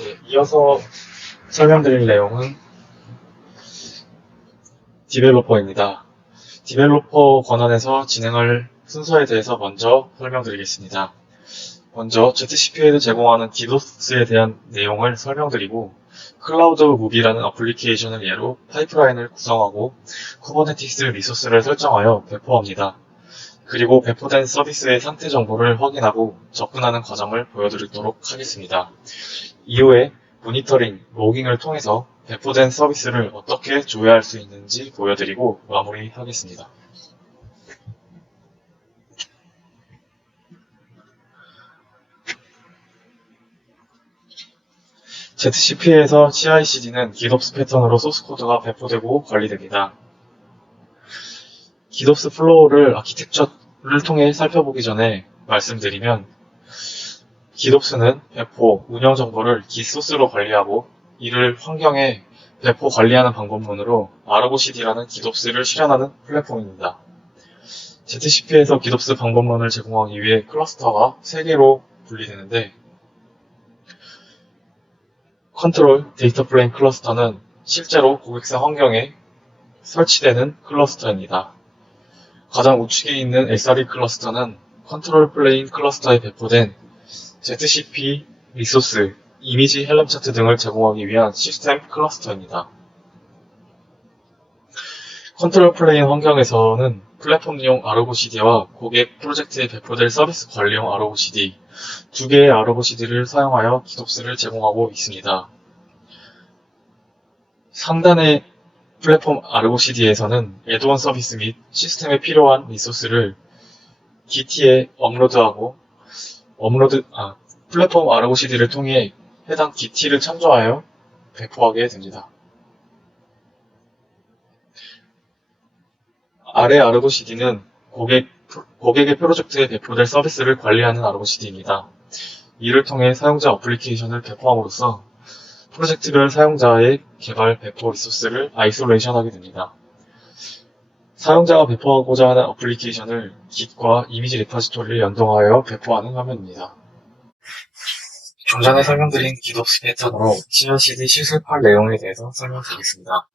네, 이어서 설명드릴 내용은 디벨로퍼입니다. 디벨로퍼 권한에서 진행할 순서에 대해서 먼저 설명드리겠습니다. 먼저 ZCP에도 제공하는 디도스에 대한 내용을 설명드리고 클라우드 무비라는 어플리케이션을 예로 파이프라인을 구성하고 쿠버네티스 리소스를 설정하여 배포합니다. 그리고 배포된 서비스의 상태 정보를 확인하고 접근하는 과정을 보여드리도록 하겠습니다. 이후에 모니터링, 로깅을 통해서 배포된 서비스를 어떻게 조회할 수 있는지 보여드리고 마무리하겠습니다. ZCP에서 CI/CD는 GitOps 패턴으로 소스코드가 배포되고 관리됩니다. GitOps 플로우를 아키텍처를 통해 살펴보기 전에 말씀드리면 GitOps는 배포, 운영 정보를 Git소스로 관리하고 이를 환경에 배포 관리하는 방법론으로 Argo-CD라는 GitOps를 실현하는 플랫폼입니다. ZCP에서 GitOps 방법론을 제공하기 위해 클러스터가 3개로 분리되는데 컨트롤 데이터 플레인 클러스터는 실제로 고객사 환경에 설치되는 클러스터입니다. 가장 우측에 있는 SRE 클러스터는 컨트롤 플레인 클러스터에 배포된 ZCP 리소스, 이미지 헬름 차트 등을 제공하기 위한 시스템 클러스터입니다. 컨트롤 플레인 환경에서는 플랫폼용 Argo-CD와 고객 프로젝트에 배포될 서비스 관리용 Argo-CD, 두 개의 Argo-CD를 사용하여 GitOps를 제공하고 있습니다. 상단의 플랫폼 Argo-CD에서는 애드온 서비스 및 시스템에 필요한 리소스를 Git에 업로드하고 플랫폼 Argo-CD를 통해 해당 Git를 참조하여 배포하게 됩니다. 아래 Argo-CD는 고객의 프로젝트에 배포될 서비스를 관리하는 Argo-CD입니다. 이를 통해 사용자 어플리케이션을 배포함으로써 프로젝트별 사용자의 개발 배포 리소스를 아이솔레이션하게 됩니다. 사용자가 배포하고자 하는 어플리케이션을 Git과 이미지 리포지토리를 연동하여 배포하는 화면입니다. 좀 전에 설명드린 GitOps 패턴으로 CI/CD 실습할 내용에 대해서 설명드리겠습니다.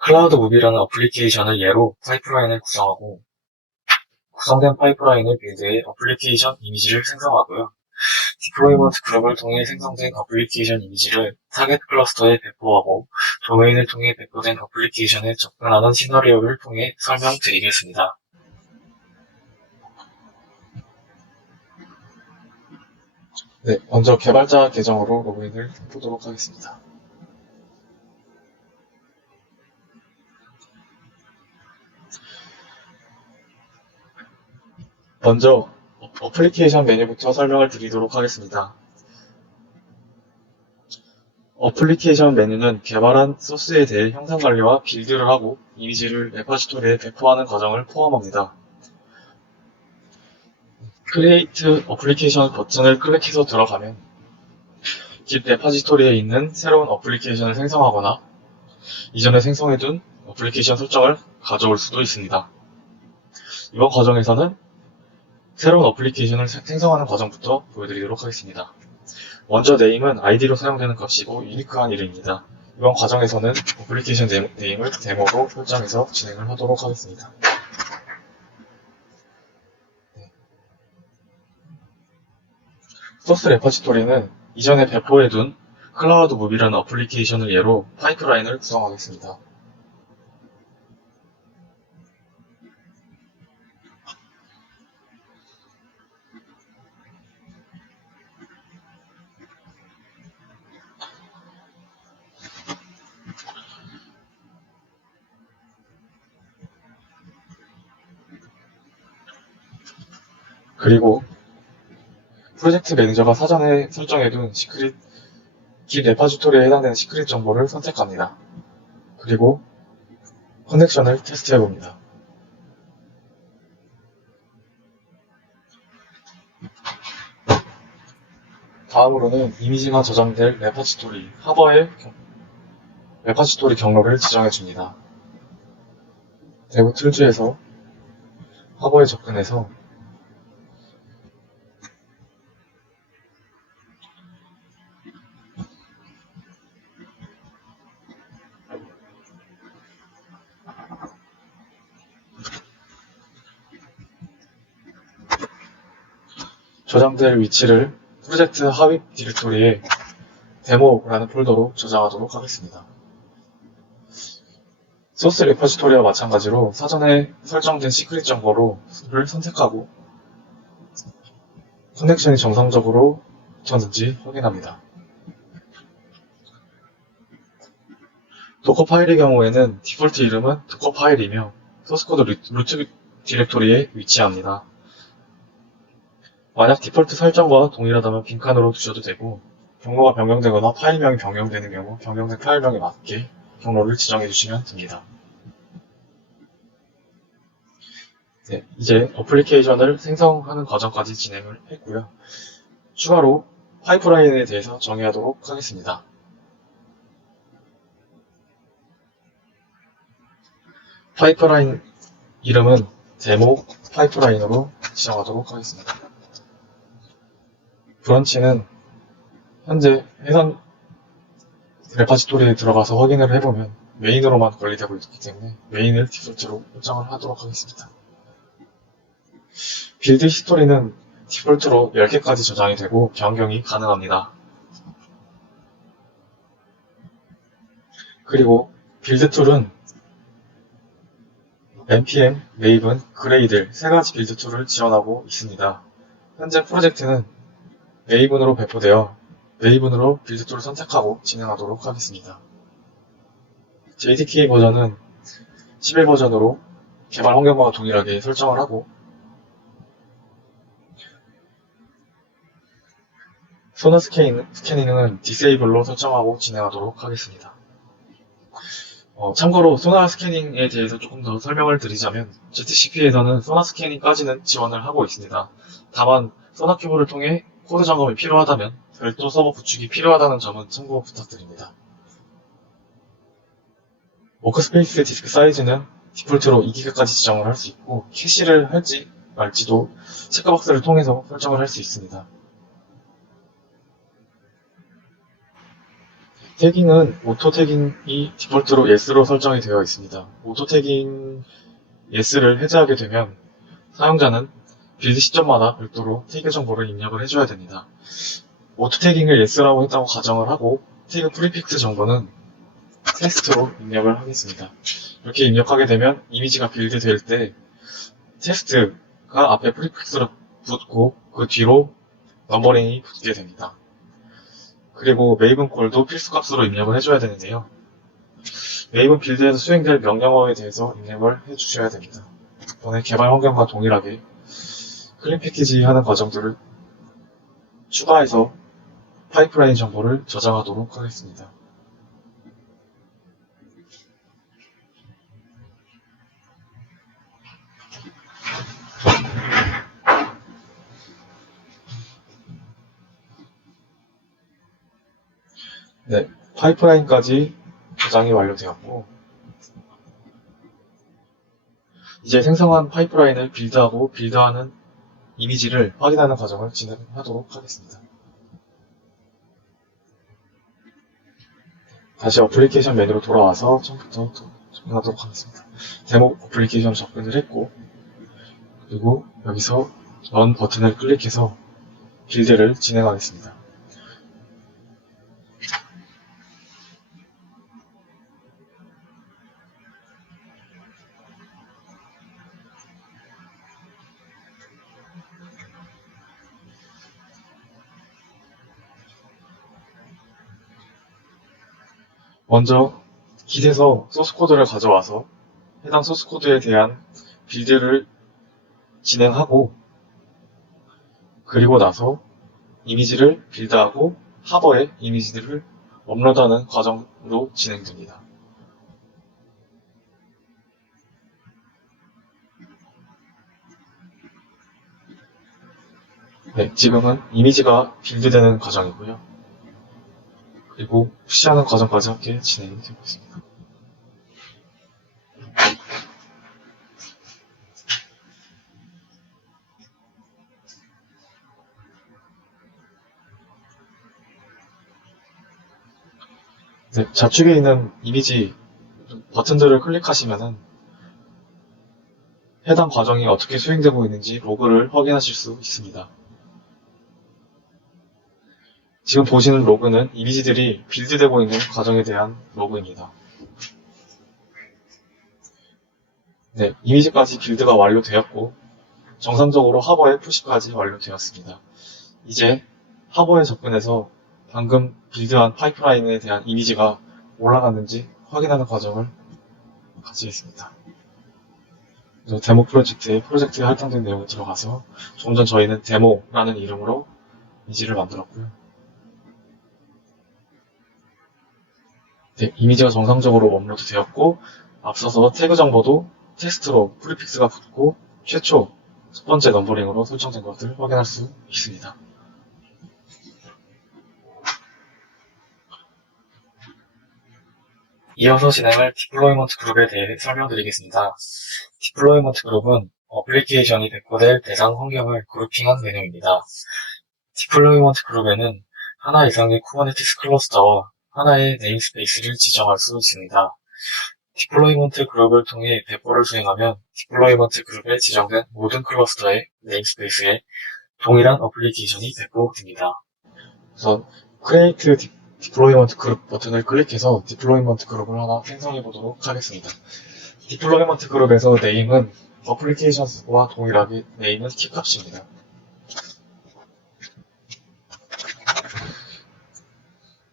클라우드 무비라는 어플리케이션을 예로 파이프라인을 구성하고 구성된 파이프라인을 빌드해 어플리케이션 이미지를 생성하고요. 디플로이먼트 그룹을 통해 생성된 어플리케이션 이미지를 타겟 클러스터에 배포하고 도메인을 통해 배포된 어플리케이션에 접근하는 시나리오를 통해 설명드리겠습니다. 네, 먼저 개발자 계정으로 로그인을 해보도록 하겠습니다. 먼저 어플리케이션 메뉴부터 설명을 드리도록 하겠습니다. 어플리케이션 메뉴는 개발한 소스에 대해 형상 관리와 빌드를 하고 이미지를 레파지토리에 배포하는 과정을 포함합니다. Create Application 버튼을 클릭해서 들어가면 Git 레파지토리에 있는 새로운 어플리케이션을 생성하거나 이전에 생성해둔 어플리케이션 설정을 가져올 수도 있습니다. 이번 과정에서는 새로운 어플리케이션을 생성하는 과정부터 보여드리도록 하겠습니다. 먼저 네임은 id로 사용되는 값이고 유니크한 이름입니다. 이번 과정에서는 어플리케이션 네임을 데모로 설정해서 진행을 하도록 하겠습니다. 소스 레퍼지토리는 이전에 배포해둔 클라우드 무비라는 어플리케이션을 예로 파이프라인을 구성하겠습니다. 그리고 프로젝트 매니저가 사전에 설정해둔 시크릿 Git 레퍼지토리에 해당되는 시크릿 정보를 선택합니다. 그리고 커넥션을 테스트해봅니다. 다음으로는 이미지가 저장될 레퍼지토리 하버의 레퍼지토리 경로를 지정해줍니다. 대부 툴즈에서 하버에 접근해서 저장될 위치를 프로젝트 하위 디렉토리에 데모라는 폴더로 저장하도록 하겠습니다. 소스 레퍼지토리와 마찬가지로 사전에 설정된 시크릿 정보를 선택하고 커넥션이 정상적으로 붙었는지 확인합니다. 도커 파일의 경우에는 디폴트 이름은 도커 파일이며 소스코드 루트 디렉토리에 위치합니다. 만약 디폴트 설정과 동일하다면 빈칸으로 두셔도 되고, 경로가 변경되거나 파일명이 변경되는 경우 변경된 파일명에 맞게 경로를 지정해 주시면 됩니다. 네, 이제 어플리케이션을 생성하는 과정까지 진행을 했고요. 추가로 파이프라인에 대해서 정의하도록 하겠습니다. 파이프라인 이름은 데모 파이프라인으로 지정하도록 하겠습니다. 브런치는 현재 해당 레파지토리에 들어가서 확인을 해보면 메인으로만 관리되고 있기 때문에 메인을 디폴트로 설정을 하도록 하겠습니다. 빌드 히스토리는 디폴트로 10개까지 저장이 되고 변경이 가능합니다. 그리고 빌드 툴은 npm, maven, gradle 3가지 빌드 툴을 지원하고 있습니다. 현재 프로젝트는 maven으로 배포되어 maven으로 빌드 툴을 선택하고 진행하도록 하겠습니다. JDK 버전은 11버전으로 개발 환경과 동일하게 설정을 하고 소나 스캐닝은 디세이블로 설정하고 진행하도록 하겠습니다. 참고로 소나 스캐닝에 대해서 조금 더 설명을 드리자면 ZCP에서는 소나 스캐닝까지는 지원을 하고 있습니다. 다만 소나 큐브를 통해 코드 점검이 필요하다면 별도 서버 구축이 필요하다는 점은 참고 부탁드립니다. 워크스페이스 디스크 사이즈는 디폴트로 2기가까지 지정을 할 수 있고 캐시를 할지 말지도 체크박스를 통해서 설정을 할 수 있습니다. 태깅은 오토 태깅이 디폴트로 yes로 설정이 되어 있습니다. 오토 태깅 yes를 해제하게 되면 사용자는 빌드 시점마다 별도로 태그 정보를 입력을 해줘야 됩니다. 오토 태깅을 yes라고 했다고 가정을 하고 태그 프리픽스 정보는 테스트로 입력을 하겠습니다. 이렇게 입력하게 되면 이미지가 빌드 될 때 테스트가 앞에 프리픽스로 붙고 그 뒤로 넘버링이 붙게 됩니다. 그리고 메이븐 콜도 필수 값으로 입력을 해줘야 되는데요. 메이븐 빌드에서 수행될 명령어에 대해서 입력을 해주셔야 됩니다. 이번에 개발 환경과 동일하게 클린 패키지 하는 과정들을 추가해서 파이프라인 정보를 저장하도록 하겠습니다. 네, 파이프라인까지 저장이 완료되었고 이제 생성한 파이프라인을 빌드하고 빌드하는 이미지를 확인하는 과정을 진행하도록 하겠습니다. 다시 어플리케이션 메뉴로 돌아와서 처음부터 접근하도록 하겠습니다. 데모 어플리케이션 접근을 했고 그리고 여기서 런 버튼을 클릭해서 빌드를 진행하겠습니다. 먼저 깃에서 소스코드를 가져와서 해당 소스코드에 대한 빌드를 진행하고 그리고 나서 이미지를 빌드하고 하버에 이미지들을 업로드하는 과정으로 진행됩니다. 네, 지금은 이미지가 빌드되는 과정이고요. 그리고 푸시하는 과정까지 함께 진행이 되고 있습니다. 네, 좌측에 있는 이미지 버튼들을 클릭하시면은 해당 과정이 어떻게 수행되고 있는지 로그를 확인하실 수 있습니다. 지금 보시는 로그는 이미지들이 빌드되고 있는 과정에 대한 로그입니다. 네, 이미지까지 빌드가 완료되었고 정상적으로 하버의 푸시까지 완료되었습니다. 이제 하버에 접근해서 방금 빌드한 파이프라인에 대한 이미지가 올라갔는지 확인하는 과정을 가지겠습니다. 데모 프로젝트에 할당된 내용이 들어가서 좀 전 저희는 데모라는 이름으로 이미지를 만들었고요. 네, 이미지가 정상적으로 업로드 되었고 앞서서 태그 정보도 텍스트로 프리픽스가 붙고 최초 첫 번째 넘버링으로 설정된 것을 확인할 수 있습니다. 이어서 진행할 디플로이먼트 그룹에 대해 설명드리겠습니다. 디플로이먼트 그룹은 어플리케이션이 배포될 대상 환경을 그룹핑한 메뉴입니다. 디플로이먼트 그룹에는 하나 이상의 쿠버네티스 클러스터와 하나의 네임스페이스를 지정할 수 있습니다. 디플로이먼트 그룹을 통해 배포를 수행하면 디플로이먼트 그룹에 지정된 모든 클러스터의 네임스페이스에 동일한 어플리케이션이 배포됩니다. 우선 Create Deployment Group 버튼을 클릭해서 디플로이먼트 그룹을 하나 생성해 보도록 하겠습니다. 디플로이먼트 그룹에서 네임은 어플리케이션과 동일하게 네임은 키값입니다.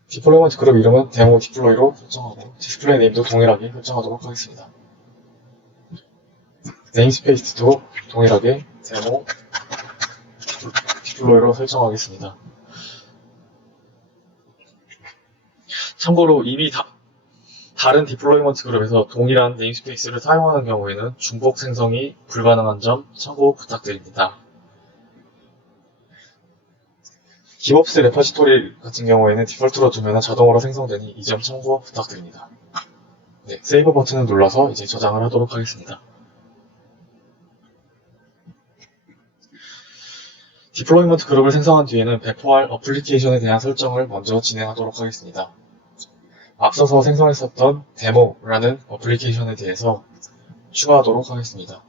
디플로이먼트 그룹 이름은 데모 디플로이로 설정하고 디스플레이 네임도 동일하게 설정하도록 하겠습니다. 네임스페이스도 동일하게 데모 디플로이로 설정하겠습니다. 참고로 이미 다른 디플로이먼트 그룹에서 동일한 네임스페이스를 사용하는 경우에는 중복 생성이 불가능한 점 참고 부탁드립니다. 기법스 레퍼지토리 같은 경우에는 디폴트로 두면 자동으로 생성되니 이 점 참고 부탁드립니다. 네, 세이브 버튼을 눌러서 이제 저장을 하도록 하겠습니다. 디플로이먼트 그룹을 생성한 뒤에는 배포할 어플리케이션에 대한 설정을 먼저 진행하도록 하겠습니다. 앞서서 생성했었던 데모라는 어플리케이션에 대해서 추가하도록 하겠습니다.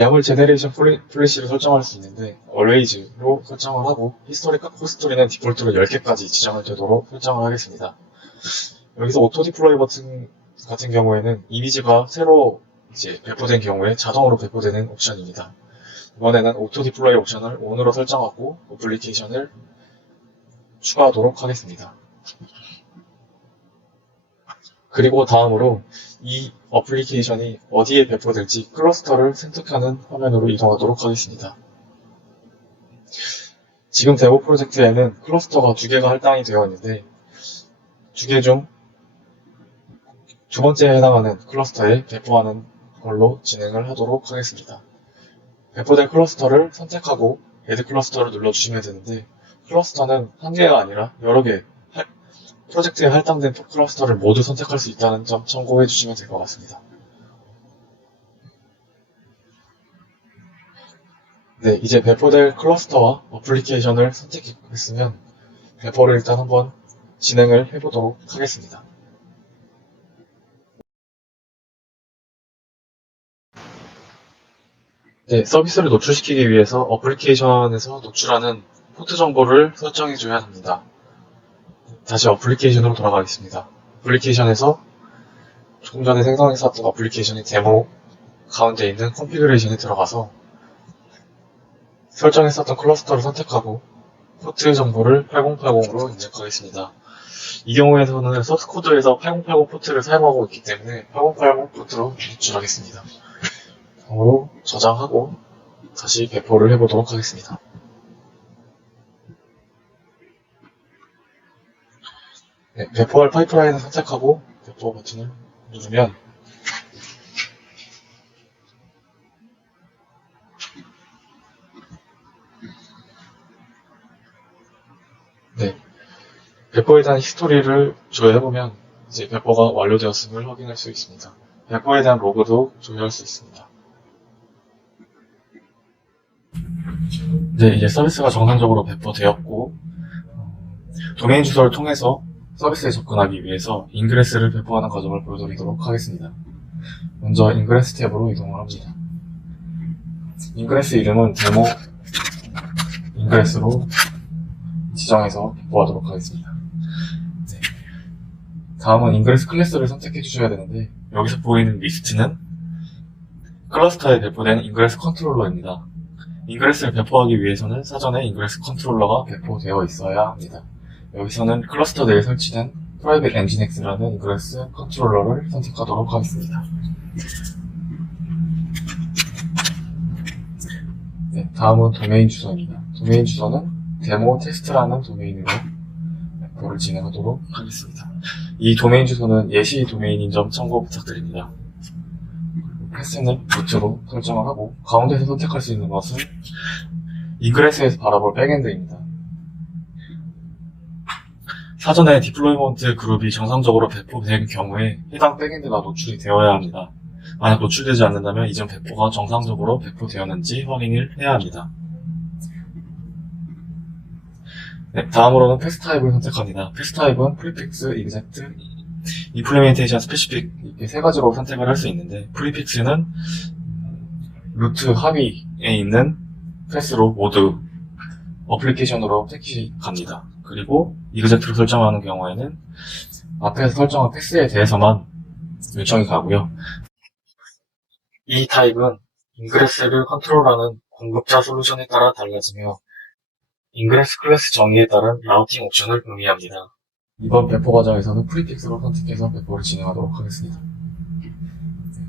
야물 제네레이션 플래시를 설정할 수 있는데 always로 설정을 하고 히스토리는 디폴트로 10개까지 지정이 되도록 설정을 하겠습니다. 여기서 오토 디플로이 버튼 같은 경우에는 이미지가 새로 배포된 경우에 자동으로 배포되는 옵션입니다. 이번에는 오토 디플로이 옵션을 ON으로 설정하고 어플리케이션을 추가하도록 하겠습니다. 그리고 다음으로 이 어플리케이션이 어디에 배포될지 클러스터를 선택하는 화면으로 이동하도록 하겠습니다. 지금 데모 프로젝트에는 클러스터가 2개가 할당이 되어 있는데 2개 중 두 번째에 해당하는 클러스터에 배포하는 걸로 진행을 하도록 하겠습니다. 배포될 클러스터를 선택하고 Add 클러스터를 눌러주시면 되는데 클러스터는 한 개가 아니라 여러 개 프로젝트에 할당된 클러스터를 모두 선택할 수 있다는 점 참고해 주시면 될 것 같습니다. 네, 이제 배포될 클러스터와 어플리케이션을 선택했으면 배포를 일단 한번 진행을 해보도록 하겠습니다. 네, 서비스를 노출시키기 위해서 어플리케이션에서 노출하는 포트 정보를 설정해줘야 합니다. 다시 어플리케이션으로 돌아가겠습니다. 어플리케이션에서 조금 전에 생성했었던 어플리케이션의 데모 가운데 있는 컨피그레이션에 들어가서 설정했었던 클러스터를 선택하고 포트 정보를 8080으로 입력하겠습니다. 이 경우에서는 소스 코드에서 8080 포트를 사용하고 있기 때문에 8080 포트로 노출하겠습니다. 다음으로 저장하고 다시 배포를 해보도록 하겠습니다. 네, 배포할 파이프라인을 선택하고 배포 버튼을 누르면 네, 배포에 대한 히스토리를 조회해보면 이제 배포가 완료되었음을 확인할 수 있습니다. 배포에 대한 로그도 조회할 수 있습니다. 네, 이제 서비스가 정상적으로 배포되었고 도메인 주소를 통해서 서비스에 접근하기 위해서 인그레스를 배포하는 과정을 보여드리도록 하겠습니다. 먼저 인그레스 탭으로 이동을 합니다. 인그레스 이름은 데모 인그레스로 지정해서 배포하도록 하겠습니다. 네. 다음은 인그레스 클래스를 선택해 주셔야 되는데, 여기서 보이는 리스트는 클러스터에 배포된 인그레스 컨트롤러입니다. 인그레스를 배포하기 위해서는 사전에 인그레스 컨트롤러가 배포되어 있어야 합니다. 여기서는 클러스터 내에 설치된 프라이빗 엔진엑스라는 인그레스 컨트롤러를 선택하도록 하겠습니다. 네, 다음은 도메인 주소입니다. 도메인 주소는 데모 테스트라는 도메인으로 배포를 진행하도록 하겠습니다. 이 도메인 주소는 예시 도메인인 점 참고 부탁드립니다. 패스는 루트로 설정을 하고, 가운데서 선택할 수 있는 것은 인그레스에서 바라볼 백엔드입니다. 사전에 디플로이먼트 그룹이 정상적으로 배포된 경우에 해당 백엔드가 노출이 되어야 합니다. 만약 노출되지 않는다면 이전 배포가 정상적으로 배포되었는지 확인을 해야 합니다. 네, 다음으로는 패스 타입을 선택합니다. 패스 타입은 프리픽스, 익젝트, 임플리멘테이션, 스페시픽 이렇게 세 가지로 선택을 할 수 있는데, 프리픽스는 루트 하위에 있는 패스로 모두 어플리케이션으로 패킷이 갑니다. 그리고 익젝트로 설정하는 경우에는 앞에서 설정한 패스에 대해서만 요청이 가고요. 이 타입은 인그레스를 컨트롤하는 공급자 솔루션에 따라 달라지며 인그레스 클래스 정의에 따른 라우팅 옵션을 의미합니다. 이번 배포 과정에서는 프리픽스로 선택해서 배포를 진행하도록 하겠습니다.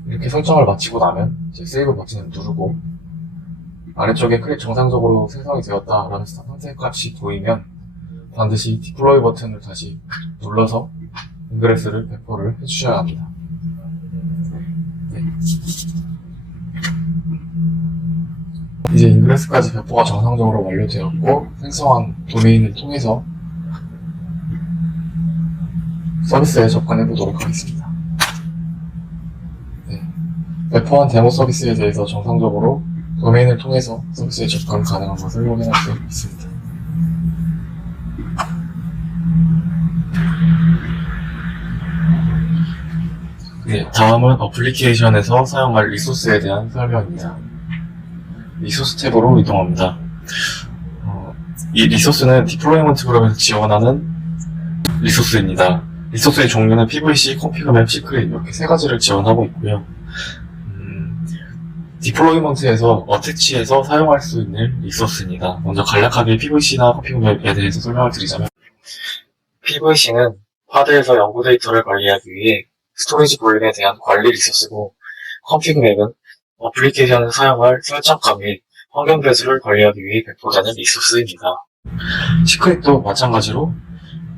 이렇게 설정을 마치고 나면 이제 세이브 버튼을 누르고, 아래쪽에 클립 정상적으로 생성이 되었다라는 선택값이 보이면 반드시 디플로이 버튼을 다시 눌러서 인그레스를 배포를 해주셔야 합니다. 네. 이제 인그레스까지 배포가 정상적으로 완료되었고, 생성한 도메인을 통해서 서비스에 접근해 보도록 하겠습니다. 네. 배포한 데모 서비스에 대해서 정상적으로 도메인을 통해서 서비스에 접근 가능한 것을 확인할 수 있습니다. 네, 다음은 어플리케이션에서 사용할 리소스에 대한 설명입니다. 리소스 탭으로 이동합니다. 이 리소스는 디플로이먼트 그룹에서 지원하는 리소스입니다. 리소스의 종류는 PVC, 콘피그 맵, 시크릿 이렇게 세 가지를 지원하고 있고요. 디플로이먼트에서 어태치해서 사용할 수 있는 리소스입니다. 먼저 간략하게 PVC나 콘피그 맵에 대해서 설명을 드리자면, PVC는 하드에서 연구 데이터를 관리하기 위해 스토리지 볼륨에 대한 관리 리소스고, 콘피그 맵은 어플리케이션에서 사용할 설정값 및 환경 배수를 관리하기 위해 배포되는 리소스입니다. 시크릿도 마찬가지로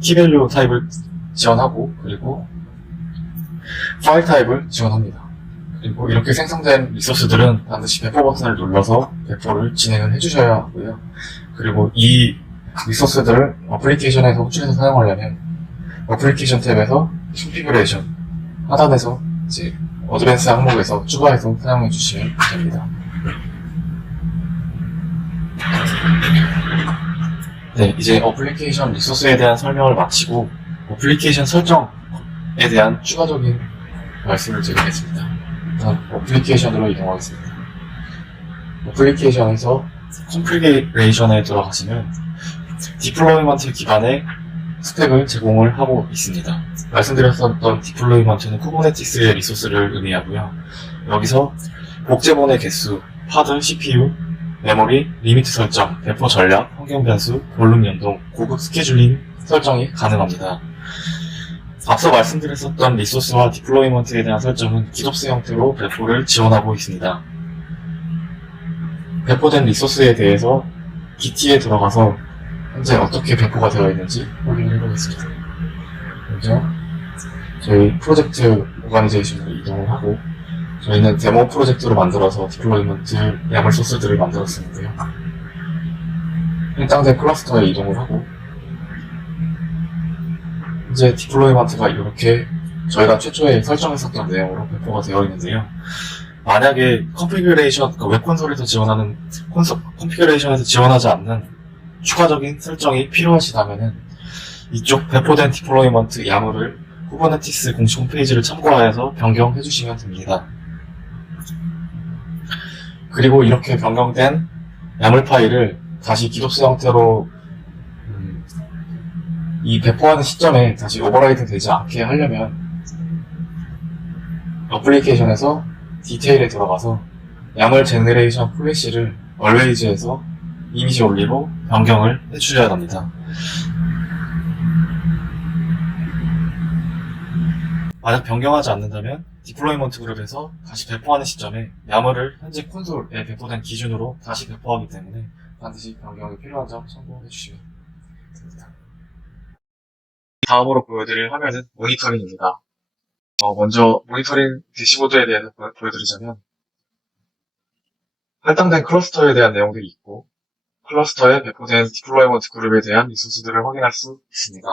키밸류 타입을 지원하고, 그리고 파일 타입을 지원합니다. 그리고 이렇게 생성된 리소스들은 반드시 배포 버튼을 눌러서 배포를 진행을 해주셔야 하고요. 그리고 이 리소스들을 어플리케이션에서 호출해서 사용하려면 어플리케이션 탭에서 컨피그레이션 하단에서 이제 어드밴스 항목에서 추가해서 사용해 주시면 됩니다. 네, 이제 어플리케이션 리소스에 대한 설명을 마치고 어플리케이션 설정에 대한 추가적인 말씀을 드리겠습니다. 일단 어플리케이션으로 이동하겠습니다. 어플리케이션에서 컨피그레이션에 들어가시면 디플로이먼트 기반의 스펙을 제공을 하고 있습니다. 말씀드렸었던 디플로이먼트는 쿠버네티스의 리소스를 의미하고요. 여기서 복제본의 개수, 하드, CPU, 메모리, 리미트 설정, 배포 전략, 환경 변수, 볼륨 연동, 고급 스케줄링 설정이 가능합니다. 앞서 말씀드렸었던 리소스와 디플로이먼트에 대한 설정은 기덥스 형태로 배포를 지원하고 있습니다. 배포된 리소스에 대해서 Git에 들어가서 현재 어떻게 배포가 되어 있는지 확인을 해보겠습니다. 먼저 저희 프로젝트 오가니제이션으로 이동을 하고, 저희는 데모 프로젝트로 만들어서 디플로이먼트 야물 소스들을 만들었었는데요. 해당된 클러스터에 이동을 하고, 이제 디플로이먼트가 이렇게 저희가 최초에 설정했었던 내용으로 배포가 되어 있는데요. 만약에 컨피그레이션, 웹 콘솔에서 지원하는 컨피그레이션에서 지원하지 않는 추가적인 설정이 필요하시다면은 이쪽 배포된 디플로이먼트 야물을 쿠버네티스 공식 홈페이지를 참고하여서 변경해 주시면 됩니다. 그리고 이렇게 변경된 야물 파일을 다시 기독스 형태로 이 배포하는 시점에 다시 오버라이드 되지 않게 하려면 어플리케이션에서 디테일에 들어가서 야물 제너레이션 플래시를 always에서 이미지 only로 변경을 해주셔야 합니다. 만약 변경하지 않는다면 디플로이먼트 그룹에서 다시 배포하는 시점에 야물을 현재 콘솔에 배포된 기준으로 다시 배포하기 때문에 반드시 변경이 필요한 점 참고해 주시면 됩니다. 다음으로 보여드릴 화면은 모니터링입니다. 먼저 모니터링 대시보드에 대해서 보여드리자면 할당된 클러스터에 대한 내용들이 있고 클러스터에 배포된 디플로이먼트 그룹에 대한 리소스들을 확인할 수 있습니다.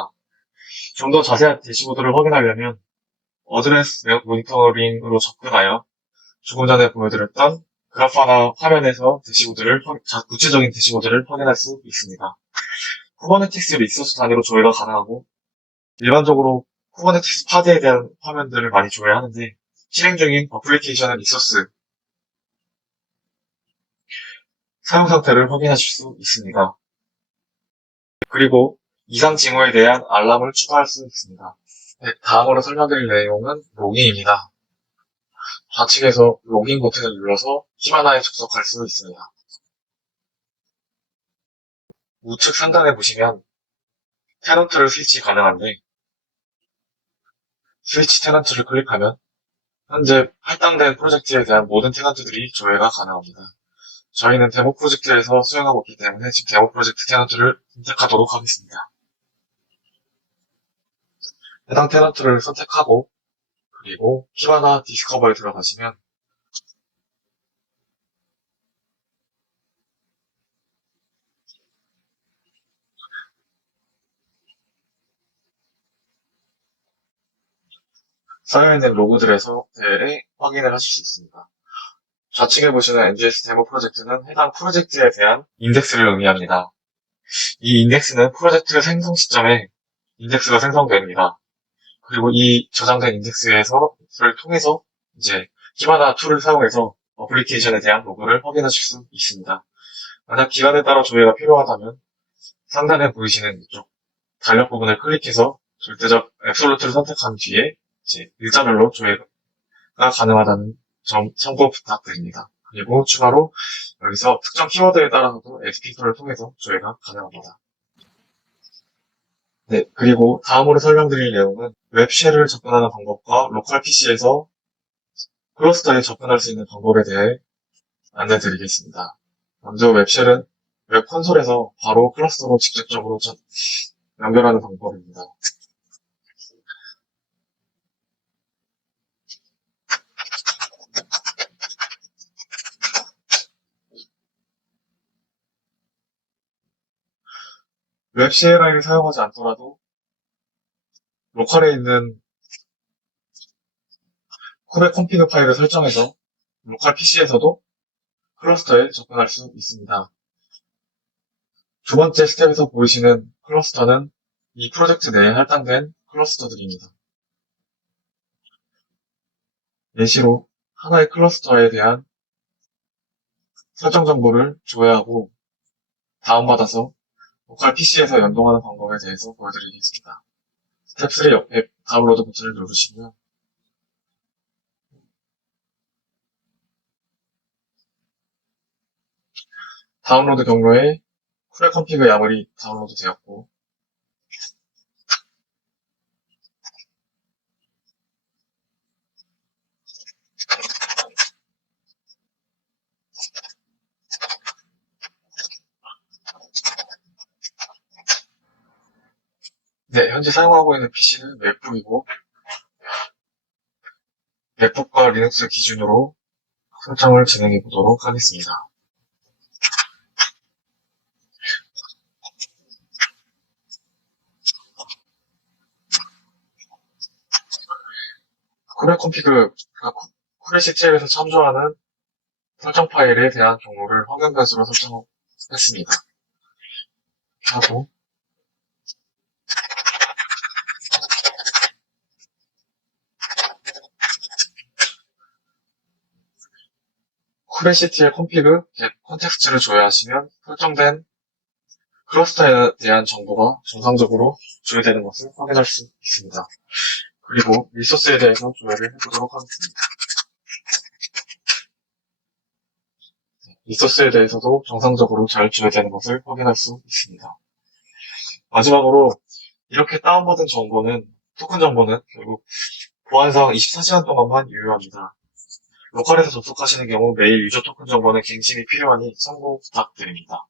좀 더 자세한 대시보드를 확인하려면 어드레스 모니터링으로 접근하여 조금 전에 보여드렸던 그래파나 화면에서 구체적인 대시보드를 확인할 수 있습니다. 쿠버네티스 리소스 단위로 조회가 가능하고 일반적으로 쿠버네티스 파드에 대한 화면들을 많이 조회하는데 실행 중인 어플리케이션의 리소스 사용 상태를 확인하실 수 있습니다. 그리고 이상 징후에 대한 알람을 추가할 수 있습니다. 네, 다음으로 설명드릴 내용은 로깅입니다. 좌측에서 로깅 버튼을 눌러서 히바나에 접속할 수 있습니다. 우측 상단에 보시면 테넌트를 스위치 가능한데 스위치 테넌트를 클릭하면 현재 할당된 프로젝트에 대한 모든 테넌트들이 조회가 가능합니다. 저희는 데모 프로젝트에서 수행하고 있기 때문에 지금 데모 프로젝트 테넌트를 선택하도록 하겠습니다. 해당 테넌트를 선택하고 그리고 히바나 디스커버에 들어가시면 쌓여있는 로그들에서 확인을 하실 수 있습니다. 좌측에 보시는 NGS 데모 프로젝트는 해당 프로젝트에 대한 인덱스를 의미합니다. 이 인덱스는 프로젝트 생성 시점에 인덱스가 생성됩니다. 그리고 이 저장된 인덱스를 통해서 이제 히바나 툴을 사용해서 어플리케이션에 대한 로그를 확인하실 수 있습니다. 만약 기간에 따라 조회가 필요하다면 상단에 보이시는 이쪽 달력 부분을 클릭해서 절대적 앱솔루트를 선택한 뒤에 이제 일자별로 조회가 가능하다는 점 참고 부탁드립니다. 그리고 추가로 여기서 특정 키워드에 따라서도 에디피터를 통해서 조회가 가능합니다. 네, 그리고 다음으로 설명드릴 내용은 웹쉘을 접근하는 방법과 로컬 PC에서 클러스터에 접근할 수 있는 방법에 대해 안내드리겠습니다. 먼저 웹쉘은 웹 콘솔에서 바로 클러스터로 직접적으로 연결하는 방법입니다. 웹 CLI를 사용하지 않더라도 로컬에 있는 쿠베 컴피그 파일을 설정해서 로컬 PC에서도 클러스터에 접근할 수 있습니다. 두 번째 스텝에서 보이시는 클러스터는 이 프로젝트 내에 할당된 클러스터들입니다. 예시로 하나의 클러스터에 대한 설정 정보를 조회하고 다운받아서 로컬 PC에서 연동하는 방법에 대해서 보여드리겠습니다. 스텝 3 옆에 다운로드 버튼을 누르시고요. 다운로드 경로에 쿠베 컴피그 야물이 다운로드 되었고 네, 현재 사용하고 있는 PC는 맥북이고 맥북과 리눅스 기준으로 설정을 진행해 보도록 하겠습니다. 쿠베 컴피그, 쿠베 CTL에서 참조하는 설정 파일에 대한 경로를 확연 변수로 설정했습니다. 하고 쿠베 CTL 컴피그 get 컨텍스트를 조회하시면 설정된 클러스터에 대한 정보가 정상적으로 조회되는 것을 확인할 수 있습니다. 그리고 리소스에 대해서 조회를 해보도록 하겠습니다. 리소스에 대해서도 정상적으로 잘 조회되는 것을 확인할 수 있습니다. 마지막으로 이렇게 다운받은 정보는, 토큰 정보는 결국 보안상 24시간 동안만 유효합니다. 로컬에서 접속하시는 경우 매일 유저 토큰 정보는 갱신이 필요하니 참고 부탁드립니다.